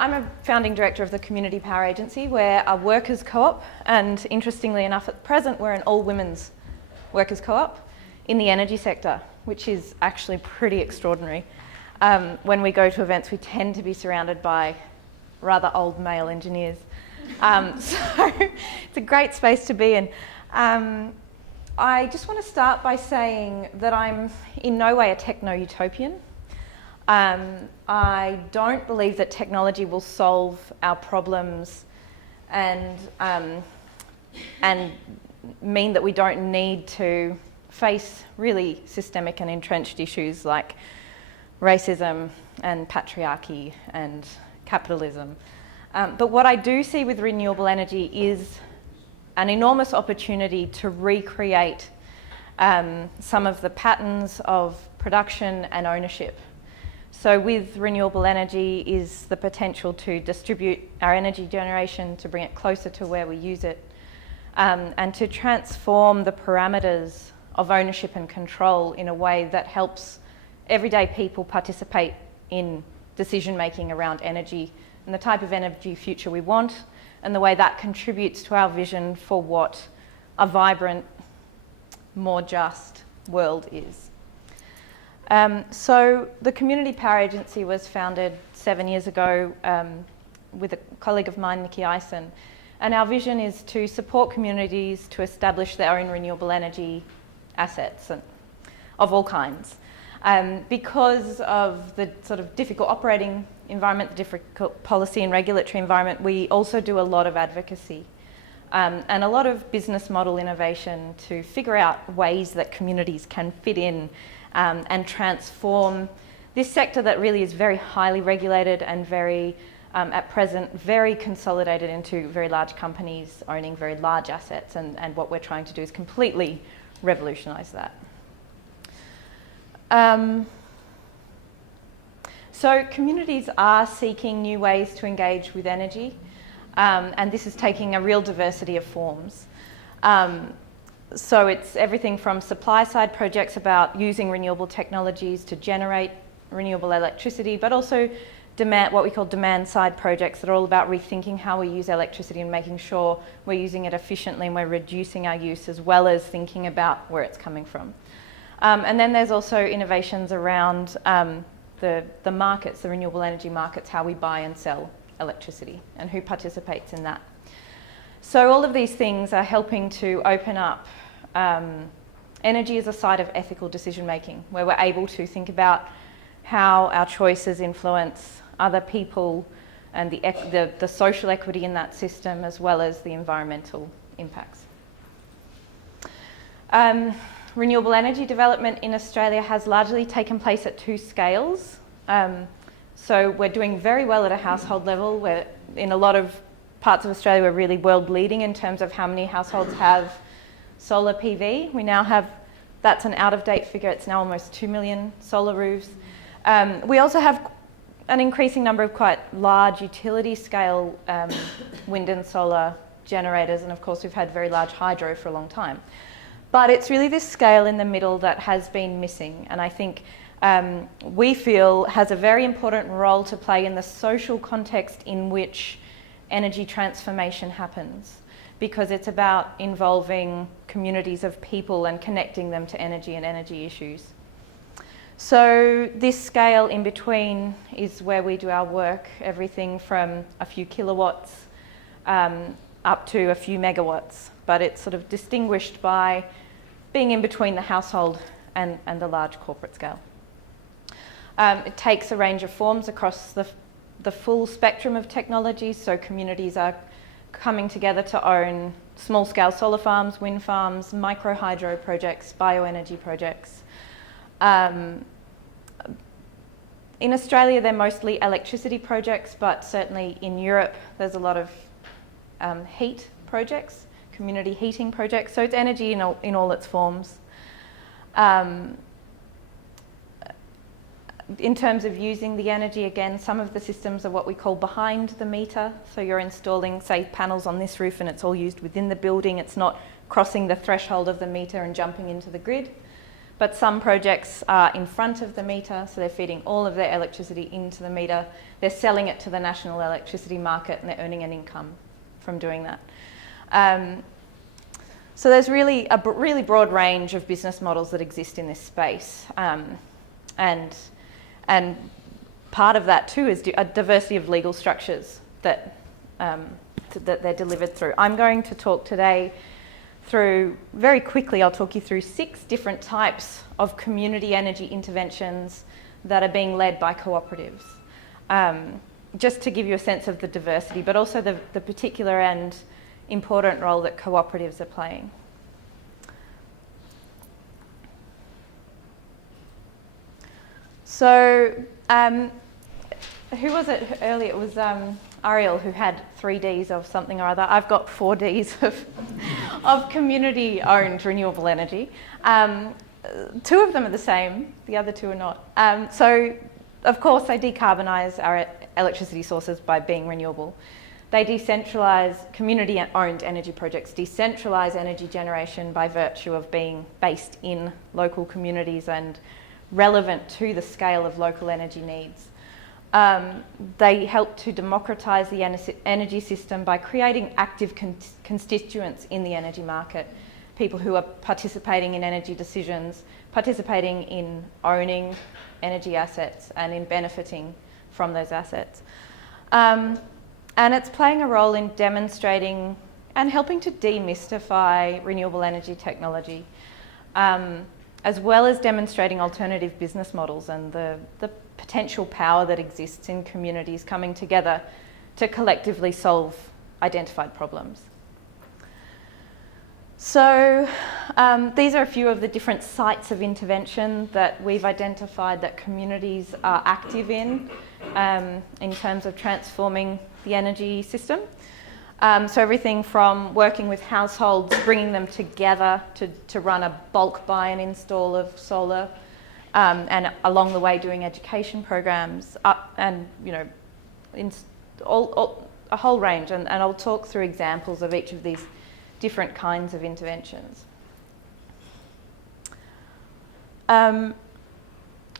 I'm a founding director of the Community Power Agency. We're a workers' co-op, and interestingly enough at present we're an all-women's workers' co-op in the energy sector, which is actually pretty extraordinary. When we go to events we tend to be surrounded by rather old male engineers. So it's a great space to be in. I just want to start by saying that I'm in no way a techno-utopian. I don't believe that technology will solve our problems and mean that we don't need to face really systemic and entrenched issues like racism and patriarchy and capitalism. But what I do see with renewable energy is an enormous opportunity to recreate some of the patterns of production and ownership. So with renewable energy is the potential to distribute our energy generation, to bring it closer to where we use it, and to transform the parameters of ownership and control in a way that helps everyday people participate in decision making around energy and the type of energy future we want, and the way that contributes to our vision for what a vibrant, more just world is. So the Community Power Agency was founded 7 years ago with a colleague of mine, Nikki Eisen, and our vision is to support communities to establish their own renewable energy assets of all kinds. Because of the sort of difficult operating environment, the difficult policy and regulatory environment, we also do a lot of advocacy and a lot of business model innovation to figure out ways that communities can fit in and transform this sector that really is very highly regulated and very, at present, very consolidated into very large companies owning very large assets, and what we're trying to do is completely revolutionise that. So communities are seeking new ways to engage with energy, and this is taking a real diversity of forms. So it's everything from supply side projects about using renewable technologies to generate renewable electricity, but also what we call demand side projects that are all about rethinking how we use electricity and making sure we're using it efficiently and we're reducing our use, as well as thinking about where it's coming from. And then there's also innovations around the markets, the renewable energy markets, how we buy and sell electricity and who participates in that. So all of these things are helping to open up energy as a site of ethical decision making, where we're able to think about how our choices influence other people and the social equity in that system, as well as the environmental impacts. Renewable energy development in Australia has largely taken place at two scales. So we're doing very well at a household level. We're in a lot of parts of Australia, we're really world leading in terms of how many households have solar PV. We now have, that's an out of date figure, it's now almost 2 million solar roofs. We also have an increasing number of quite large utility scale wind and solar generators, and of course we've had very large hydro for a long time. But it's really this scale in the middle that has been missing, and I think we feel has a very important role to play in the social context in which energy transformation happens, because it's about involving communities of people and connecting them to energy and energy issues. So this scale in between is where we do our work, everything from a few kilowatts up to a few megawatts, but it's sort of distinguished by being in between the household and the large corporate scale. It takes a range of forms across the full spectrum of technologies, so communities are coming together to own small-scale solar farms, wind farms, micro-hydro projects, bioenergy projects. In Australia, they're mostly electricity projects, but certainly in Europe, there's a lot of heat projects, community heating projects, so it's energy in all its forms. In terms of using the energy, again, some of the systems are what we call behind the meter. So you're installing, say, panels on this roof and it's all used within the building. It's not crossing the threshold of the meter and jumping into the grid. but some projects are in front of the meter, so they're feeding all of their electricity into the meter. They're selling it to the national electricity market and they're earning an income from doing that. So there's really a really broad range of business models that exist in this space. And part of that too is a diversity of legal structures that they're delivered through. I'm going to talk today through, very quickly, I'll talk you through 6 different types of community energy interventions that are being led by cooperatives. Just to give you a sense of the diversity, but also the particular and important role that cooperatives are playing. So, who was it earlier? It was Ariel who had 3 Ds of something or other. I've got 4 Ds of community-owned renewable energy. 2 of them are the same, the other 2 are not. So, of course, they decarbonise our electricity sources by being renewable. They decentralise, community-owned energy projects decentralise energy generation by virtue of being based in local communities and relevant to the scale of local energy needs. They help to democratise the energy system by creating active constituents in the energy market, people who are participating in energy decisions, participating in owning energy assets and in benefiting from those assets. And it's playing a role in demonstrating and helping to demystify renewable energy technology, as well as demonstrating alternative business models and the potential power that exists in communities coming together to collectively solve identified problems. So these are a few of the different sites of intervention that we've identified that communities are active in terms of transforming the energy system. So everything from working with households, bringing them together to run a bulk buy and install of solar, and along the way doing education programs, and a whole range. And I'll talk through examples of each of these different kinds of interventions.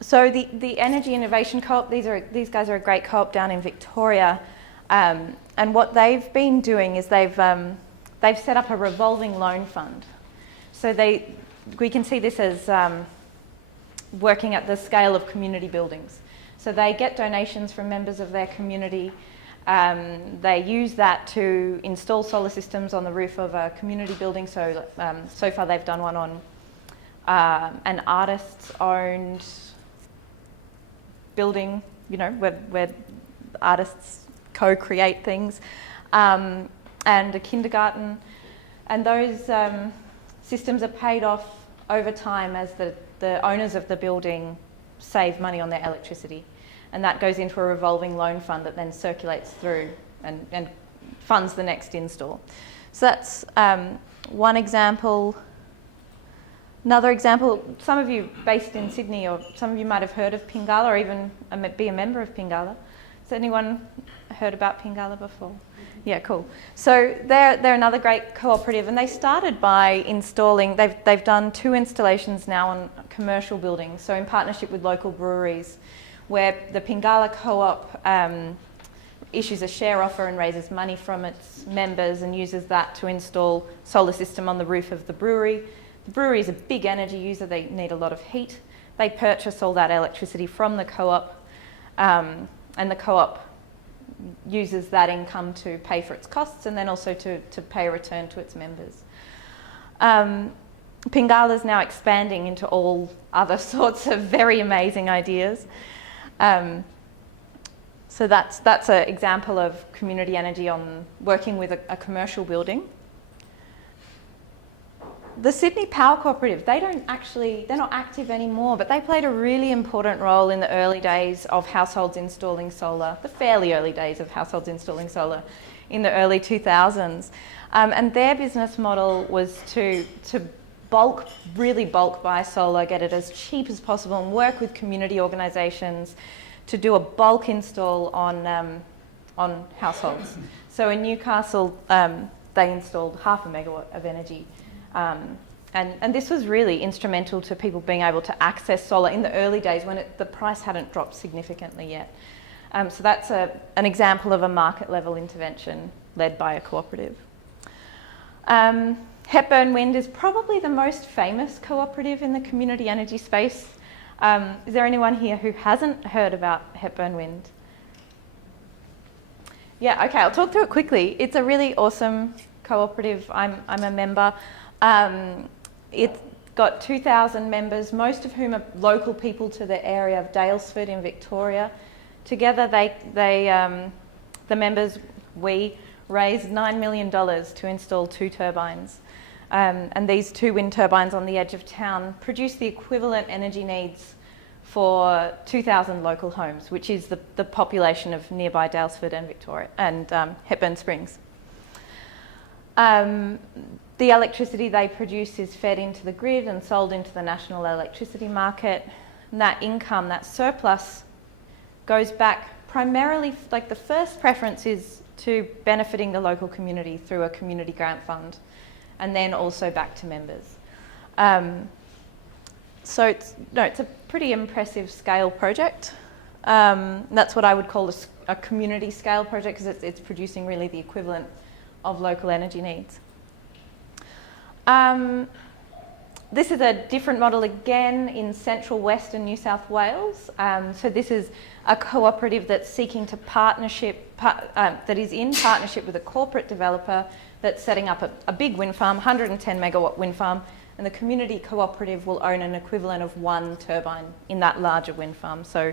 So the Energy Innovation Co-op, these guys are a great co-op down in Victoria, and what they've been doing is they've set up a revolving loan fund. So we can see this as working at the scale of community buildings. So they get donations from members of their community. They use that to install solar systems on the roof of a community building. So so far they've done one on an artist's-owned building, where artists co-create things, and a kindergarten. And those systems are paid off over time as the owners of the building save money on their electricity. And that goes into a revolving loan fund that then circulates through and funds the next install. So that's one example. Another example, some of you based in Sydney, or some of you might have heard of Pingala or even be a member of Pingala. Has anyone heard about Pingala before? Yeah, cool. So they're another great cooperative, and they started by installing, they've done 2 installations now on commercial buildings, so in partnership with local breweries, where the Pingala co-op issues a share offer and raises money from its members and uses that to install solar system on the roof of the brewery. The brewery is a big energy user, they need a lot of heat. They purchase all that electricity from the co-op, and the co-op uses that income to pay for its costs and then also to pay a return to its members. Pingala is now expanding into all other sorts of very amazing ideas. So that's an example of community energy on working with a commercial building. The Sydney Power Cooperative, they're not active anymore, but they played a really important role in the early days of households installing solar, the fairly early days of households installing solar in the early 2000s. And their business model was to really bulk buy solar, get it as cheap as possible, and work with community organisations to do a bulk install on households. So in Newcastle, they installed 0.5 megawatt of energy, And this was really instrumental to people being able to access solar in the early days when the price hadn't dropped significantly yet. So that's an example of a market level intervention led by a cooperative. Hepburn Wind is probably the most famous cooperative in the community energy space. Is there anyone here who hasn't heard about Hepburn Wind? Yeah, okay, I'll talk through it quickly. It's a really awesome cooperative. I'm a member. It's got 2,000 members, most of whom are local people to the area of Daylesford in Victoria. Together, the members, we raised $9 million to install 2 turbines. And these 2 wind turbines on the edge of town produce the equivalent energy needs for 2,000 local homes, which is the population of nearby Daylesford and Victoria and Hepburn Springs. The electricity they produce is fed into the grid and sold into the national electricity market. And that income, that surplus, goes back primarily, like the first preference is to benefiting the local community through a community grant fund, and then also back to members. So it's a pretty impressive scale project. That's what I would call a community scale project, because it's producing really the equivalent of local energy needs. This is a different model again in central western New South Wales. So this is a cooperative that's seeking to that is in partnership with a corporate developer that's setting up a big wind farm, 110 megawatt wind farm, and the community cooperative will own an equivalent of 1 turbine in that larger wind farm. So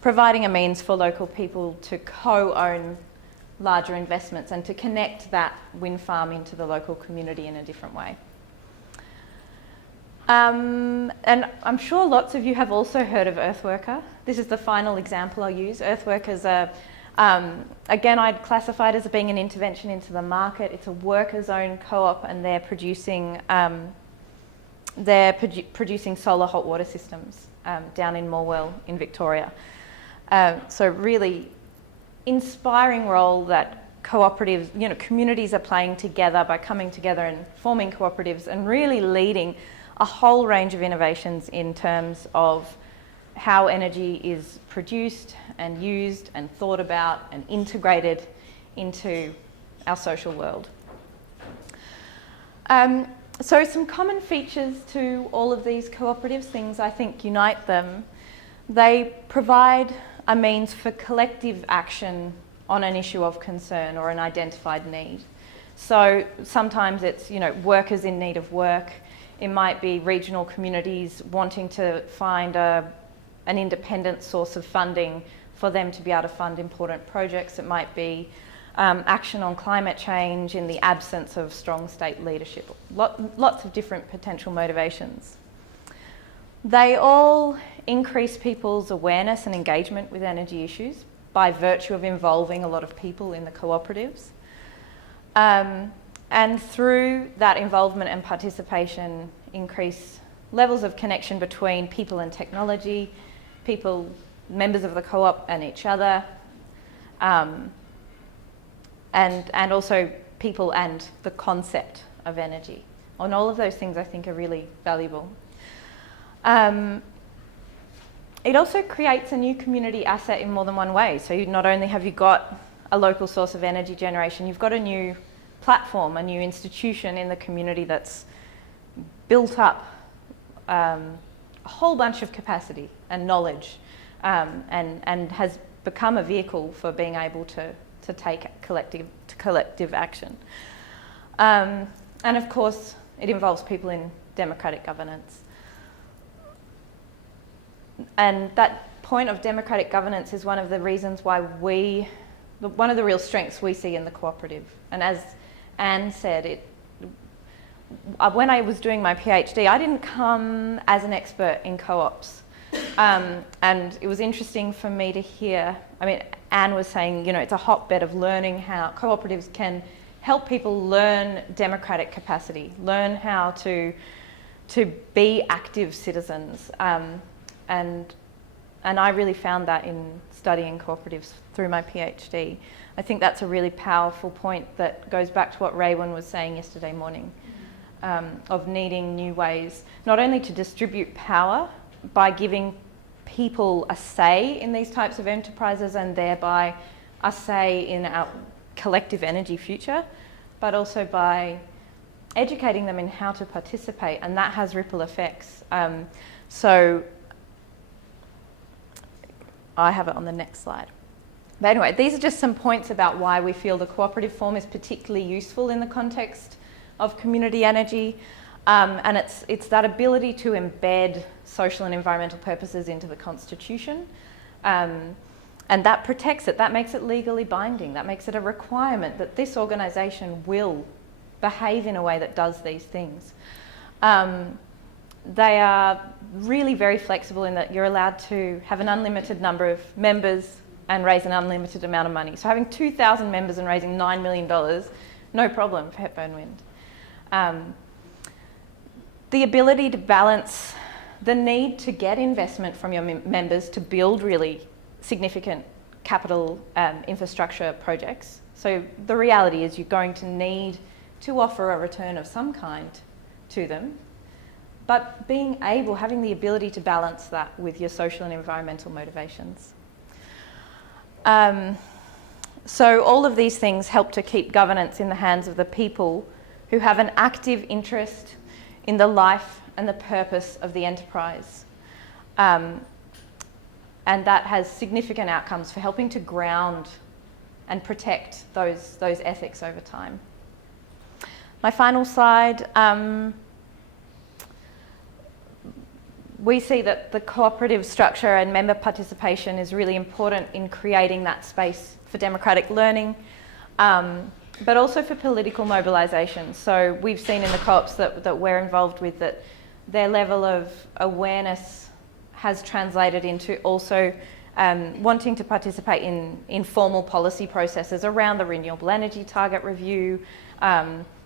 providing a means for local people to co-own larger investments and to connect that wind farm into the local community in a different way. And I'm sure lots of you have also heard of Earthworker. This is the final example I'll use. Earthworker's again, I'd classify it as being an intervention into the market. It's a workers' own co-op, and they're producing solar hot water systems down in Morwell in Victoria. So really inspiring role that cooperatives, communities are playing together by coming together and forming cooperatives and really leading a whole range of innovations in terms of how energy is produced and used and thought about and integrated into our social world. So some common features to all of these cooperatives, things I think unite them. They provide a means for collective action on an issue of concern or an identified need. So sometimes it's, workers in need of work. It might be regional communities wanting to find an independent source of funding for them to be able to fund important projects. It might be action on climate change in the absence of strong state leadership. Lots of different potential motivations. They all increase people's awareness and engagement with energy issues by virtue of involving a lot of people in the cooperatives. And through that involvement and participation, increase levels of connection between people and technology, people, members of the co-op and each other, and also people and the concept of energy. And all of those things I think are really valuable. It also creates a new community asset in more than one way. So not only have you got a local source of energy generation, you've got a new platform, a new institution in the community that's built up a whole bunch of capacity and knowledge, and has become a vehicle for being able to take collective action. And of course, it involves people in democratic governance. And that point of democratic governance is one of the reasons why one of the real strengths we see in the cooperative. And as Anne said, when I was doing my PhD, I didn't come as an expert in co-ops. And it was interesting for me to hear, Anne was saying, it's a hotbed of learning how cooperatives can help people learn democratic capacity, learn how to be active citizens. And I really found that in studying cooperatives through my PhD. I think that's a really powerful point that goes back to what Raywin was saying yesterday morning. of needing new ways, not only to distribute power by giving people a say in these types of enterprises and thereby a say in our collective energy future, but also by educating them in how to participate, and that has ripple effects. So I have it on the next slide. But anyway, these are just some points about why we feel the cooperative form is particularly useful in the context of community energy. And it's that ability to embed social and environmental purposes into the constitution. And that protects it, that makes it legally binding, that makes it a requirement that this organisation will behave in a way that does these things. They are really very flexible in that you're allowed to have an unlimited number of members and raise an unlimited amount of money. So having 2,000 members and raising $9 million, no problem for Hepburn Wind. The ability to balance the need to get investment from your members to build really significant capital infrastructure projects. So the reality is you're going to need to offer a return of some kind to them, but having the ability to balance that with your social and environmental motivations. So all of these things help to keep governance in the hands of the people who have an active interest in the life and the purpose of the enterprise. And that has significant outcomes for helping to ground and protect those ethics over time. My final slide, we see that the cooperative structure and member participation is really important in creating that space for democratic learning, but also for political mobilisation. So we've seen in the co-ops that we're involved with that their level of awareness has translated into also wanting to participate in formal policy processes around the renewable energy target review,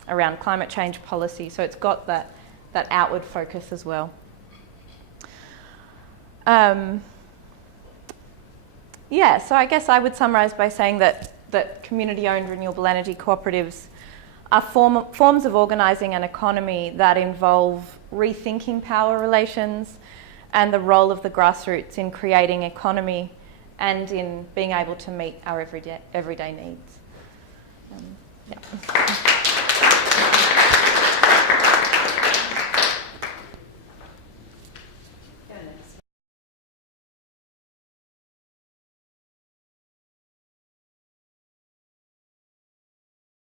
around climate change policy. So it's got that outward focus as well. Yeah, so I guess I would summarise by saying that community-owned renewable energy cooperatives are forms of organising an economy that involve rethinking power relations and the role of the grassroots in creating economy and in being able to meet our everyday needs. Yeah.